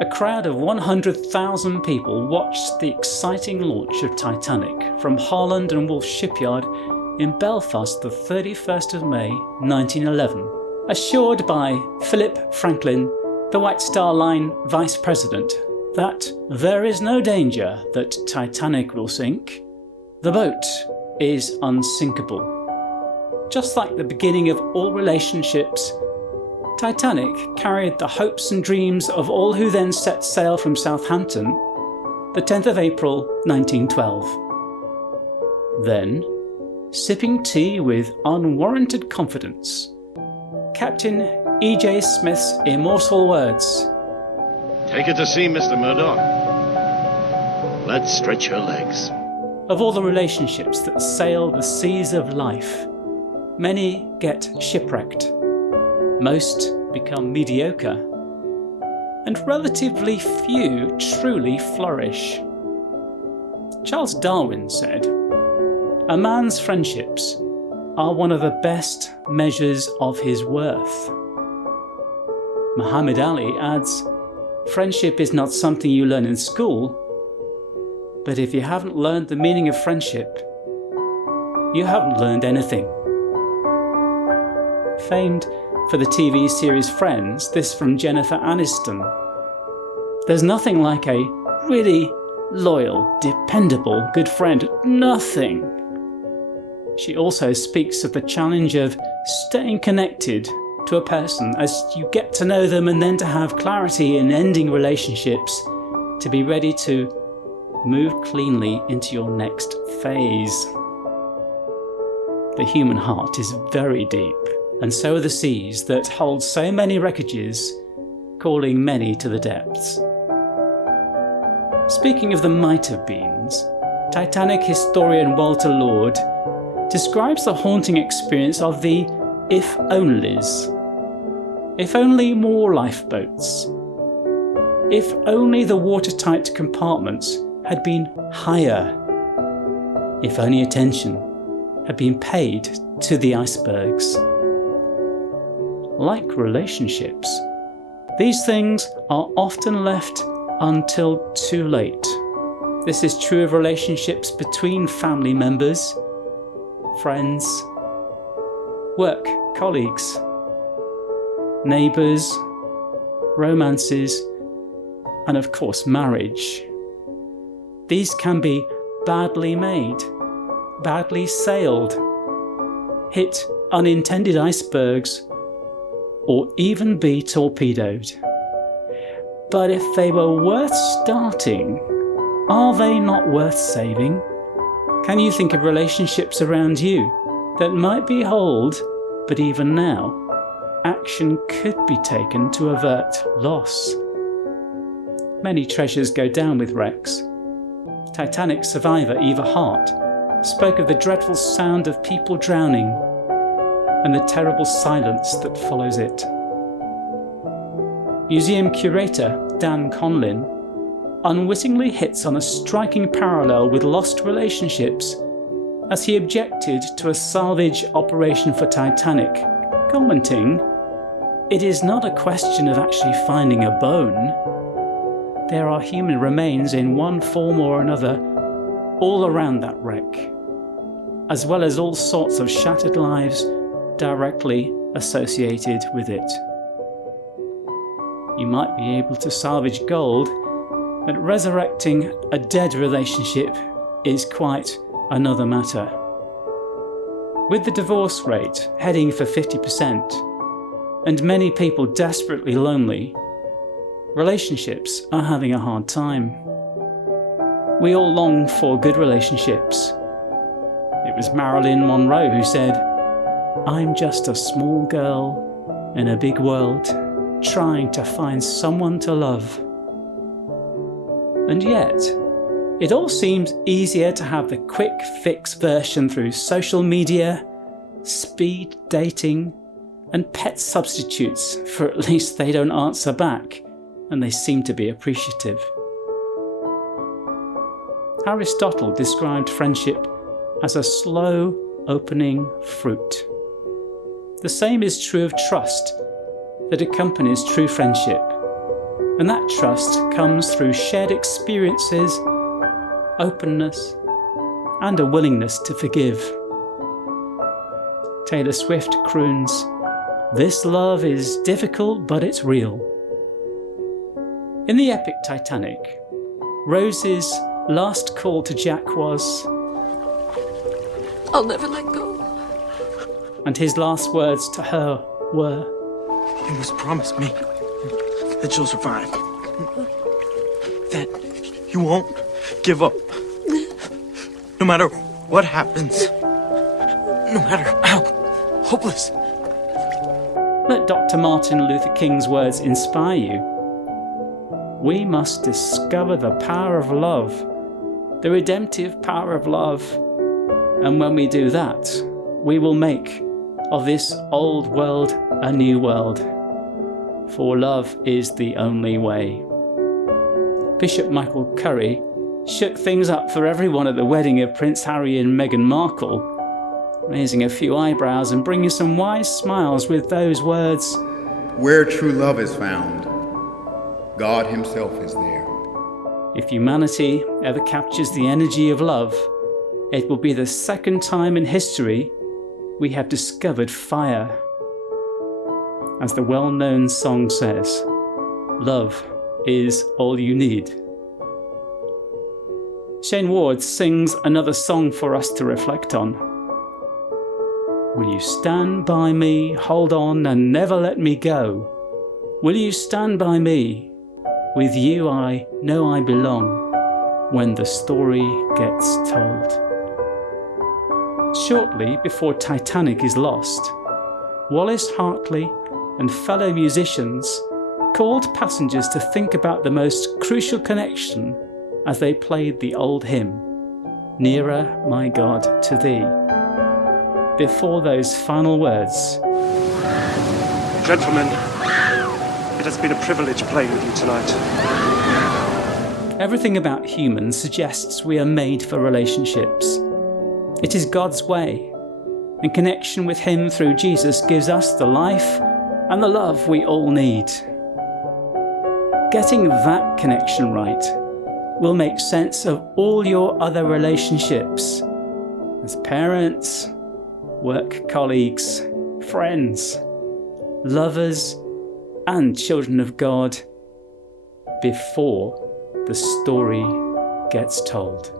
A crowd of 100,000 people watched the exciting launch of Titanic from Harland and Wolff shipyard in Belfast the 31st of May 1911, assured by Philip Franklin, the White Star Line Vice President, that there is no danger that Titanic will sink. The boat is unsinkable. Just like the beginning of all relationships, Titanic carried the hopes and dreams of all who then set sail from Southampton, the 10th of April 1912. Then, sipping tea with unwarranted confidence, Captain E.J. Smith's immortal words. Take her to sea, Mr. Murdoch. Let's stretch her legs. Of all the relationships that sail the seas of life, many get shipwrecked. Most become mediocre, and relatively few truly flourish. Charles Darwin said, "A man's friendships are one of the best measures of his worth." Muhammad Ali adds, "Friendship is not something you learn in school, but if you haven't learned the meaning of friendship, you haven't learned anything." Famed for the TV series Friends, this from Jennifer Aniston. "There's nothing like a really loyal, dependable, good friend. Nothing." She also speaks of the challenge of staying connected to a person as you get to know them, and then to have clarity in ending relationships, to be ready to move cleanly into your next phase. The human heart is very deep, and so are the seas that hold so many wreckages, calling many to the depths. Speaking of the might have beens, Titanic historian Walter Lord describes the haunting experience of the if-onlys. If only more lifeboats. If only the watertight compartments had been higher. If only attention had been paid to the icebergs. Like relationships, these things are often left until too late. This is true of relationships between family members, friends, work colleagues, neighbours, romances, and of course marriage. These can be badly made, badly sailed, hit unintended icebergs, or even be torpedoed. But if they were worth starting, are they not worth saving? Can you think of relationships around you that might be old, but even now, action could be taken to avert loss? Many treasures go down with wrecks. Titanic survivor Eva Hart spoke of the dreadful sound of people drowning and the terrible silence that follows it. Museum curator Dan Conlin unwittingly hits on a striking parallel with lost relationships as he objected to a salvage operation for Titanic, commenting, "It is not a question of actually finding a bone. There are human remains in one form or another all around that wreck, as well as all sorts of shattered lives directly associated with it." You might be able to salvage gold, but resurrecting a dead relationship is quite another matter. With the divorce rate heading for 50%, and many people desperately lonely, relationships are having a hard time. We all long for good relationships. It was Marilyn Monroe who said, "I'm just a small girl in a big world, trying to find someone to love." And yet, it all seems easier to have the quick fix version through social media, speed dating, and pet substitutes, for at least they don't answer back, and they seem to be appreciative. Aristotle described friendship as a slow opening fruit. The same is true of trust that accompanies true friendship, And that trust comes through shared experiences, openness, and a willingness to forgive. Taylor Swift croons, "This love is difficult, but it's real." In the epic Titanic, Rose's last call to Jack was, "I'll never let go." and his last words to her were, "You must promise me that you'll survive. That you won't give up. No matter what happens. No matter how hopeless." Let Dr. Martin Luther King's words inspire you. We must discover the power of love, the redemptive power of love. And when we do that, we will make of this old world a new world. For love is the only way. Bishop Michael Curry shook things up for everyone at the wedding of Prince Harry and Meghan Markle, raising a few eyebrows and bringing some wise smiles with those words, "Where true love is found, God himself is there." If humanity ever captures the energy of love, it will be the second time in history we have discovered fire. As the well-known song says, love is all you need. Shane Ward sings another song for us to reflect on. Will you stand by me, hold on and never let me go? Will you stand by me? With you I know I belong when the story gets told. Shortly before Titanic is lost, Wallace Hartley and fellow musicians called passengers to think about the most crucial connection as they played the old hymn, "Nearer, my God, to Thee." Before those final words, "Gentlemen, it has been a privilege playing with you tonight." everything about humans suggests we are made for relationships. It is God's way, and connection with Him through Jesus gives us the life and the love we all need. Getting that connection right will make sense of all your other relationships as parents, work colleagues, friends, lovers, and children of God before the story gets told.